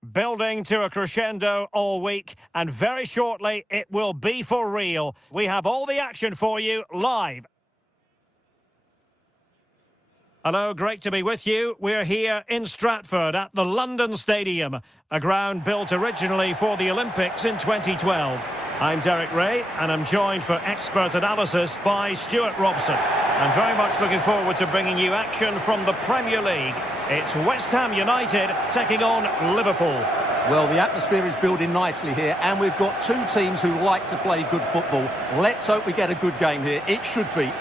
Building to a crescendo all week, and very shortly it will be for real. We have all the action for you live. Hello, great to be with you. We're here in Stratford at the London Stadium, a ground built originally for the Olympics in 2012. I'm Derek Ray, and I'm joined for expert analysis by Stuart Robson. I'm very much looking forward to bringing you action from the Premier League. It's West Ham United taking on Liverpool. Well, the atmosphere is building nicely here, and we've got two teams who like to play good football. Let's hope we get a good game here. It should be.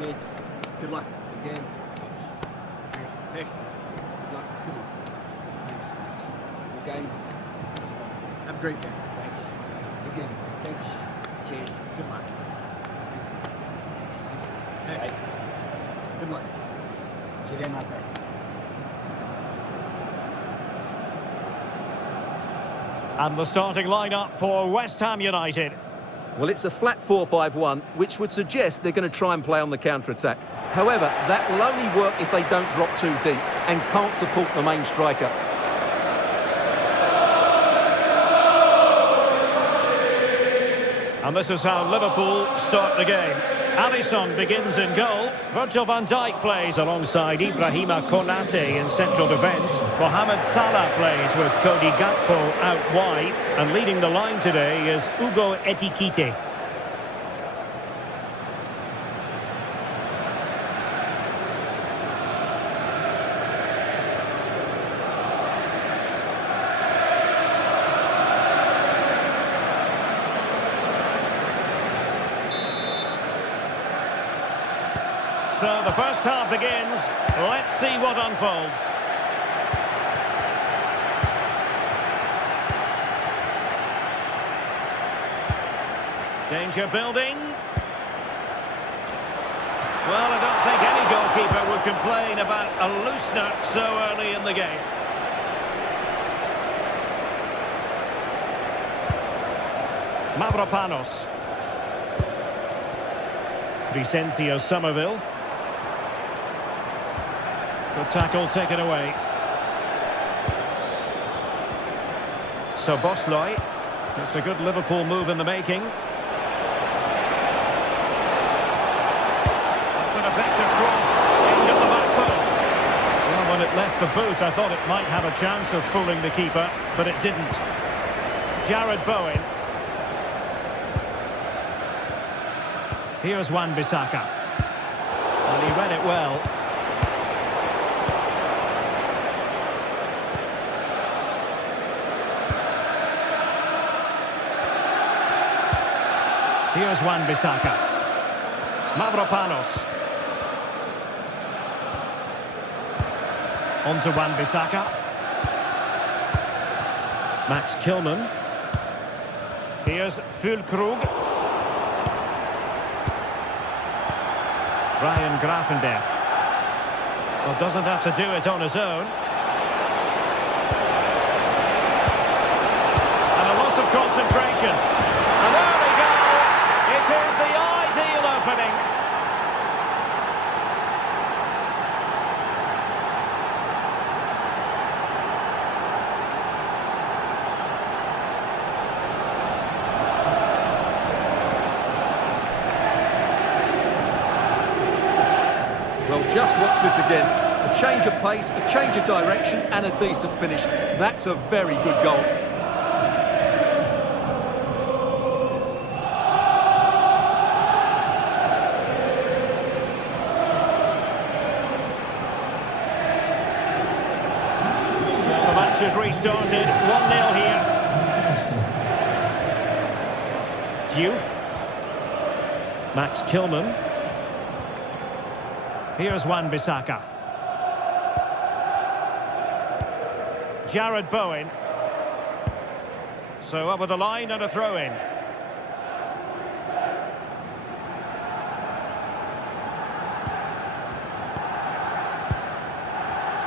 Cheers. Good luck. Good game. Thanks. Cheers. Hey. Good luck. Thanks. Good game. Have a great game. Thanks. Good game. Thanks. Cheers. Good luck. Thanks. Hey. Good luck. Cheers. Game out there. And the starting lineup for West Ham United. Well, it's a flat 4-5-1, which would suggest they're going to try and play on the counter-attack. However, that will only work if they don't drop too deep and can't support the main striker. And this is how Liverpool start the game. Alisson begins in goal. Virgil van Dijk plays alongside Ibrahima Konate in central defence. Mohammed Salah plays with Cody Gakpo out wide. And leading the line today is Ekitike. So the first half begins. Let's see what unfolds. Danger building. Well, I don't think any goalkeeper would complain about a loosener so early in the game. Mavropanos. Vicencio Somerville. Good tackle taken away. So Bosloy. It's a good Liverpool move in the making. That's an effective cross aimed at the back post. Well, when it left the boot, I thought it might have a chance of fooling the keeper, but it didn't. Jared Bowen. Here's Wan-Bissaka. And he read it well. Here's Wan-Bissaka. Mavropanos. On to Wan-Bissaka. Max Kilman. Here's Füllkrug. Ryan Gravenberch. Well, doesn't have to do it on his own. And a loss of concentration. An early goal. It is the ideal opening. Well, just watch this again. A change of pace, a change of direction, and a decent finish. That's a very good goal. The match has restarted. 1-0 here. Diouf. Max Kilman. Here's Wan-Bissaka. Jared Bowen. So over the line and a throw-in.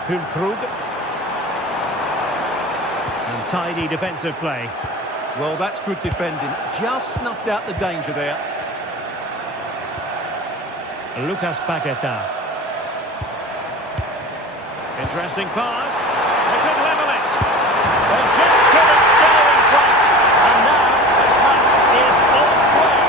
Füllkrug. And tidy defensive play. Well, that's good defending. Just snuffed out the danger there. Lucas Paqueta. Interesting pass. They could level it. They just couldn't stay in front. And now this match is all square.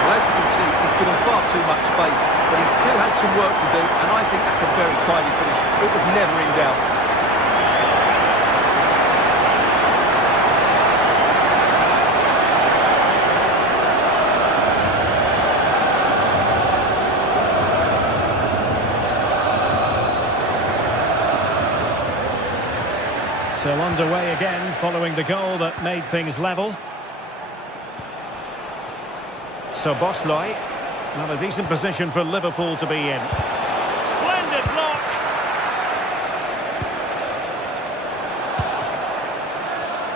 Well, as you can see, he's given far too much space, but he still had some work to do, and I think that's a very tidy finish. It was never in doubt. So underway again, following the goal that made things level. So Bosloy, not a decent position for Liverpool to be in. Splendid block!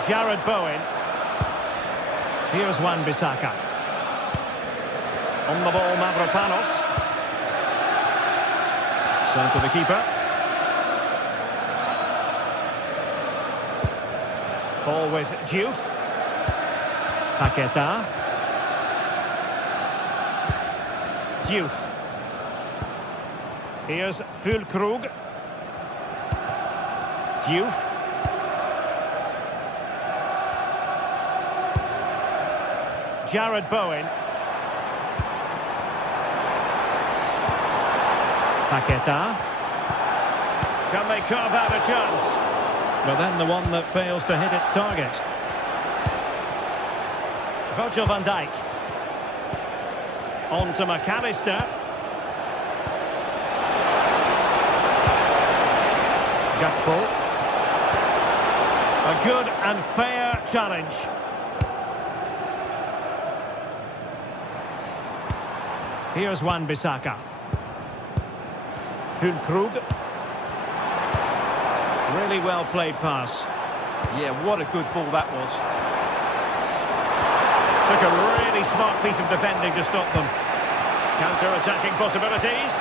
Jared Bowen. Here's Wan-Bissaka. On the ball, Mavropanos. So to the keeper. Ball with Diouf. Paqueta. Diouf. Here's Füllkrug. Diouf. Jared Bowen. Paqueta. Can they carve out a chance? But then the one that fails to hit its target. Virgil van Dijk. On to McAllister. Gakpo. A good and fair challenge. Here's Wan-Bissaka. Füllkrug. Really well played pass. Yeah, what a good ball that was. Took a really smart piece of defending to stop them. Counter-attacking possibilities.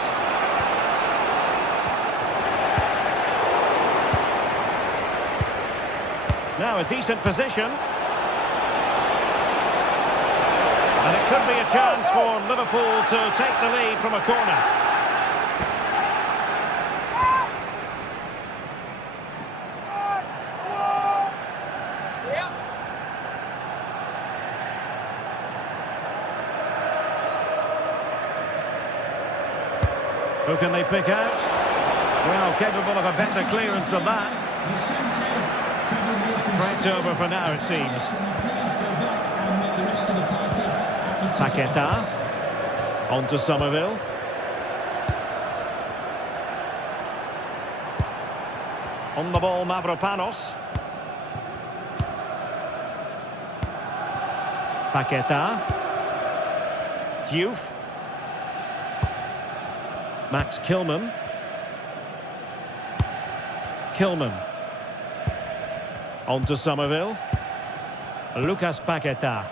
Now a decent position. And it could be a chance for Liverpool to take the lead from a corner. Who can they pick out? Well, capable of a better clearance than that. Right over for now, it seems. Paqueta. On to Somerville. On the ball, Mavropanos. Paqueta. Diouf. Max Kilman. On to Somerville. Lucas Paqueta.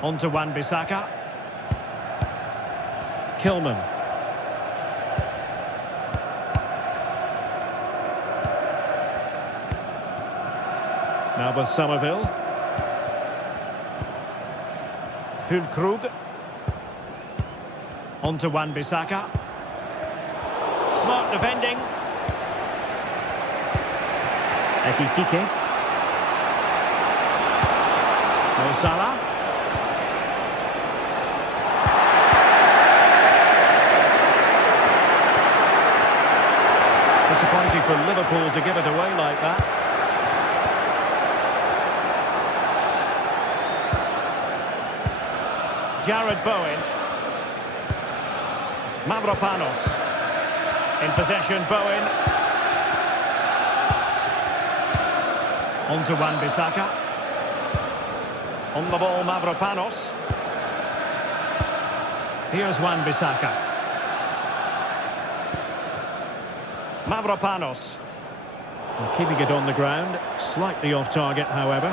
On to Wan-Bissaka. Kilman. Now with Somerville. Füllkrug. On to Wan-Bissaka. Smart defending. Ekitike. Salah. Disappointing for Liverpool to give it away like that. Jared Bowen. Mavropanos. In possession, Bowen. On to Wan-Bissaka. On the ball, Mavropanos. Here's Wan-Bissaka. Mavropanos. And keeping it on the ground. Slightly off target, however.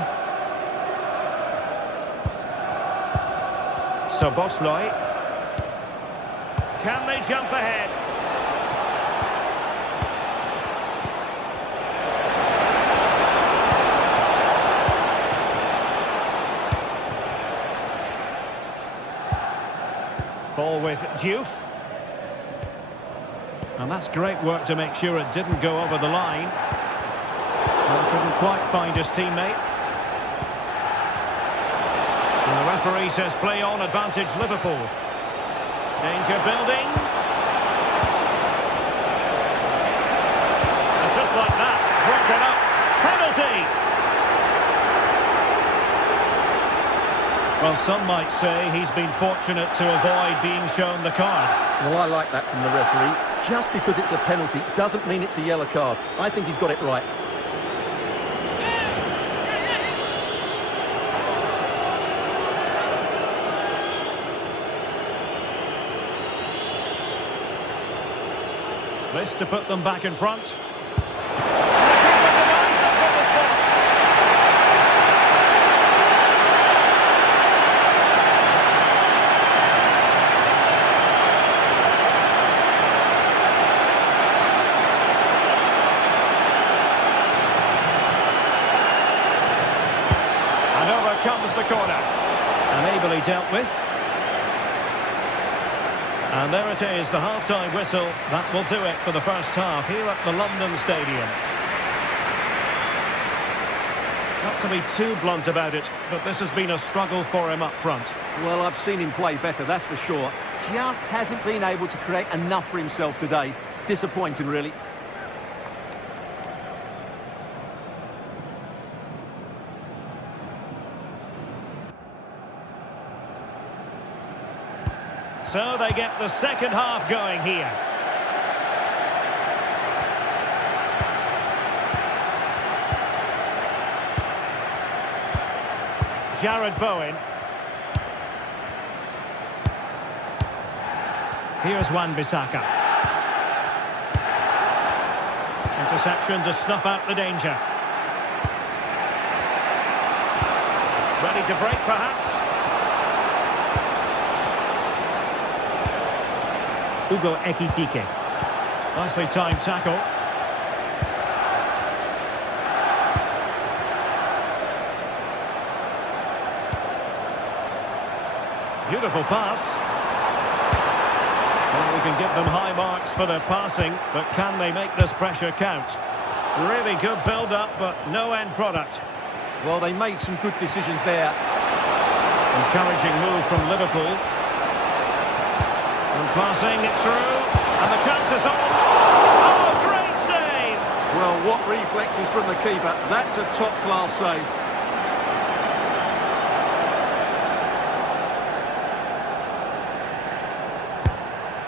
So Bosloy. Can they jump ahead? Ball with Diouf. And that's great work to make sure it didn't go over the line. Well, couldn't quite find his teammate. And the referee says play on, advantage Liverpool. Danger building. And just like that, broken up. Penalty! Well, some might say he's been fortunate to avoid being shown the card. Well, I like that from the referee. Just because it's a penalty doesn't mean it's a yellow card. I think he's got it right. This to put them back in front. And the keeper denies them from the spot. And over comes the corner. And ably dealt with. And there it is, the half-time whistle. That will do it for the first half here at the London Stadium. Not to be too blunt about it, but this has been a struggle for him up front. Well, I've seen him play better, that's for sure. Just hasn't been able to create enough for himself today. Disappointing, really. So they get the second half going here. Jared Bowen. Here's Wan-Bissaka. Interception to snuff out the danger. Ready to break, perhaps? Ekitike. Nicely timed tackle. Beautiful pass. Well, we can give them high marks for their passing, but can they make this pressure count? Really good build-up, but no end product. Well, they made some good decisions there. Encouraging move from Liverpool. And passing it through, and the chance is on. Oh, great save! Well, what reflexes from the keeper. That's a top-class save.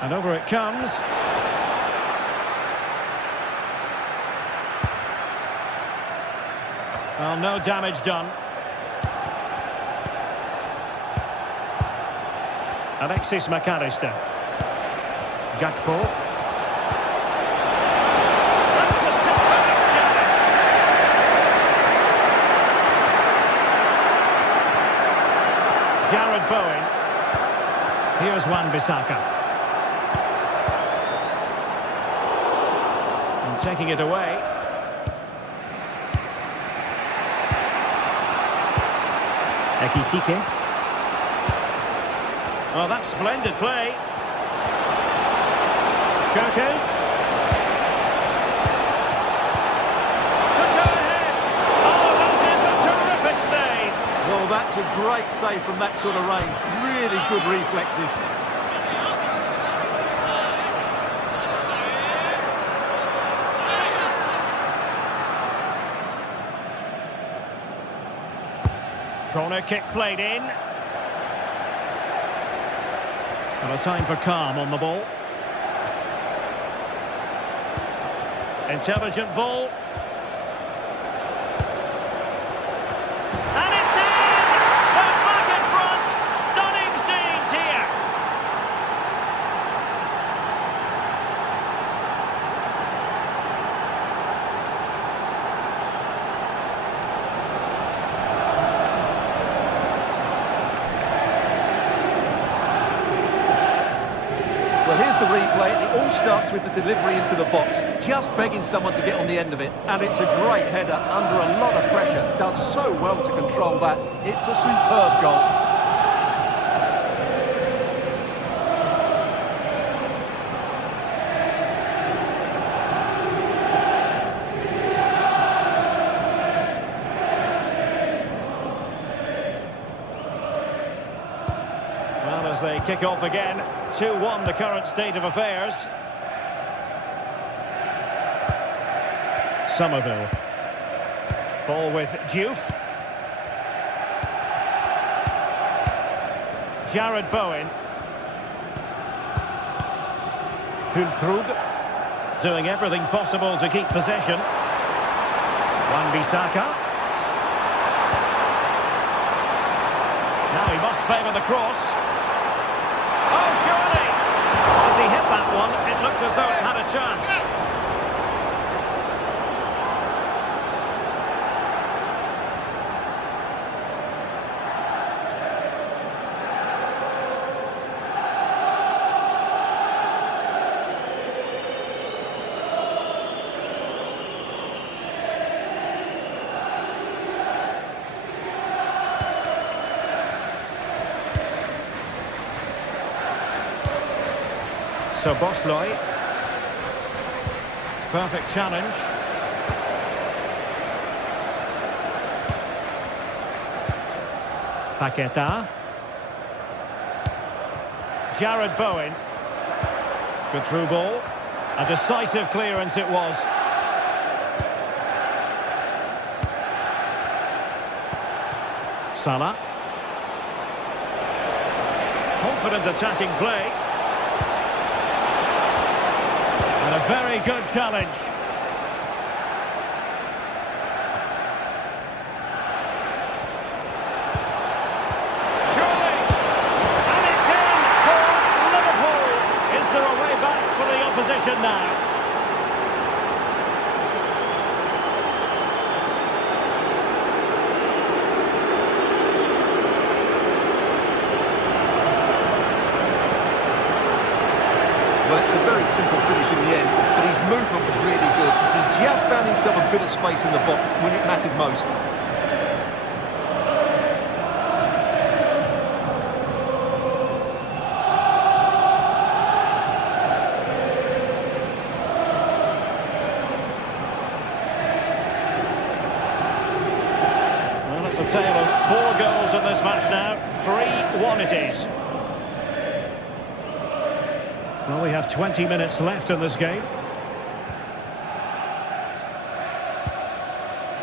And over it comes. Well, no damage done. Alexis McAllister. Gakpo. That's a superb challenge. Jared Bowen. Here's Wan-Bissaka. And taking it away. Ekitike. Oh, that's splendid play. Kirkers. Could go ahead. Oh, that is a terrific save. Well, that's a great save from that sort of range. Really good reflexes. Corner kick played in. And a time for calm on the ball. Intelligent ball. And it's in! They're back in front! Stunning scenes here! say it, it all starts with the delivery into the box, just begging someone to get on the end of it. And it's a great header under a lot of pressure. Does so well to control that. It's a superb goal. Well, as they kick off again, 2-1 the current state of affairs. Somerville. Ball with Diouf. Jared Bowen. Füllkrug doing everything possible to keep possession. Wan-Bissaka. Now he must favour the cross. Oh, surely! As he hit that one, it looked as though it had a chance. So Bosley, perfect challenge. Paqueta. Jared Bowen. Good through ball. A decisive clearance it was. Salah. Confident attacking play. And a very good challenge. Surely! And it's in for Liverpool. Is there a way back for the opposition now? Well, it's a very simple finish in the end, but his movement was really good. He just found himself a bit of space in the box when it mattered most. Well, it's a tale of 4 goals in this match now. 3-1 it is. Well, we have 20 minutes left in this game.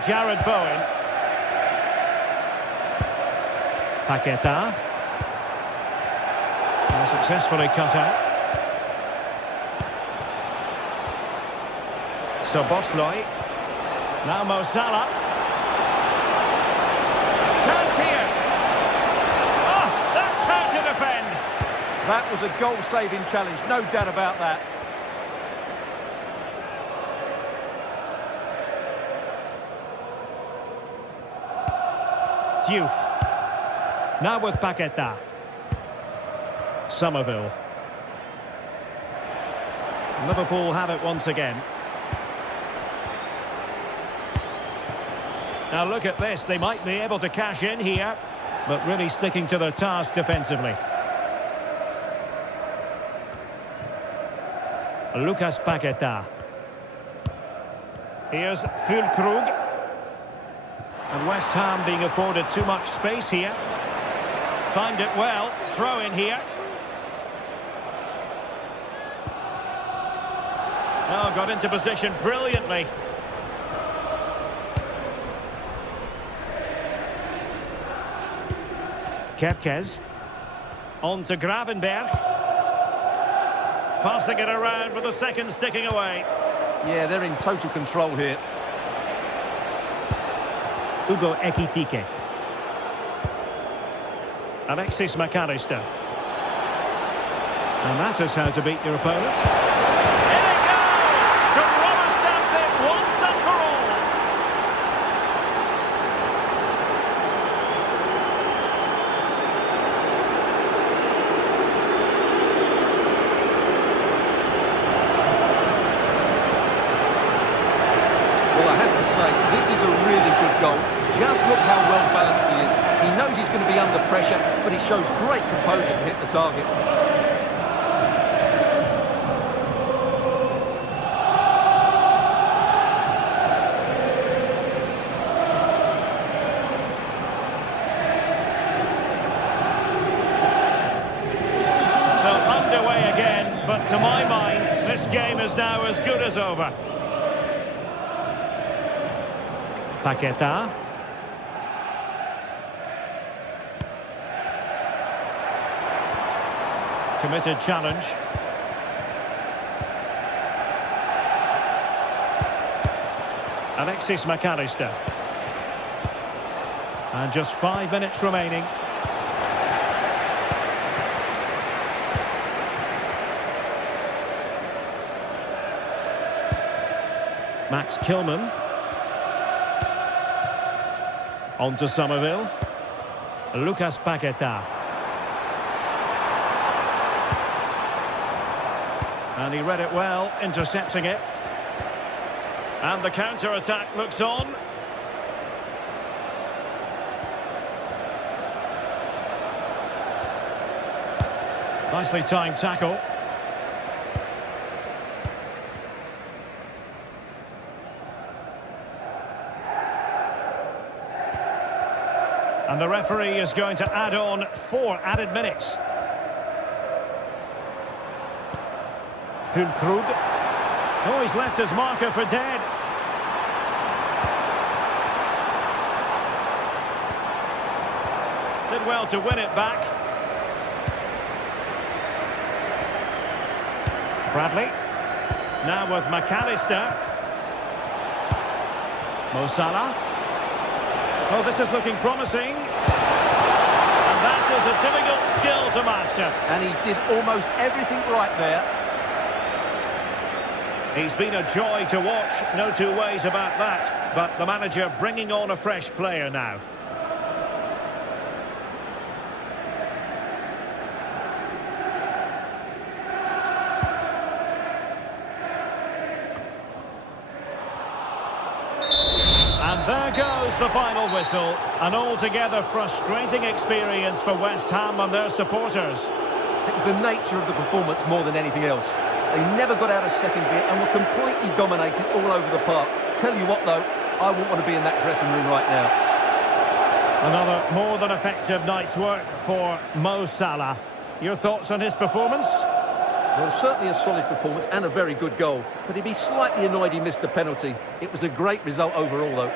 Jared Bowen. Paqueta. And successfully cut out. So Bosley. Now Mo Salah. Chance here. Oh, that's how to defend. That was a goal-saving challenge, no doubt about that. Diouf. Now with Paqueta. Somerville. Liverpool have it once again. Now look at this, they might be able to cash in here, but really sticking to their task defensively. Lucas Paqueta. Here's Füllkrug. And West Ham being afforded too much space here. Timed it well. Throw in here. Oh, got into position brilliantly. Kerkez. On to Gravenberg. Passing it around with the second sticking away. Yeah, they're in total control here. Ekitike. Alexis McAllister. And that is how to beat your opponent. In it goes! To rubber stamp it once and for all. goal. Just look how well balanced he is. He knows he's going to be under pressure, but he shows great composure to hit the target. So underway again, but to my mind, this game is now as good as over. Paqueta. Committed challenge. Alexis McAllister. And just 5 minutes remaining. Max Kilman. On to Somerville. Lucas Paqueta. And he read it well, intercepting it. And the counter-attack looks on. Nicely timed tackle. And the referee is going to add on 4 added minutes. Fulkrug. Oh, he's left his marker for dead. Did well to win it back. Bradley. Now with McAllister. Mo Salah. Oh, this is looking promising. And that is a difficult skill to master. And he did almost everything right there. He's been a joy to watch, no two ways about that. But the manager bringing on a fresh player now. And there goes the final whistle. An altogether frustrating experience for West Ham and their supporters. It was the nature of the performance more than anything else. They never got out of second gear and were completely dominated all over the park. Tell you what, though, I wouldn't want to be in that dressing room right now. Another more than effective night's work for Mo Salah. Your thoughts on his performance? Well, certainly a solid performance and a very good goal. But he'd be slightly annoyed he missed the penalty. It was a great result overall, though.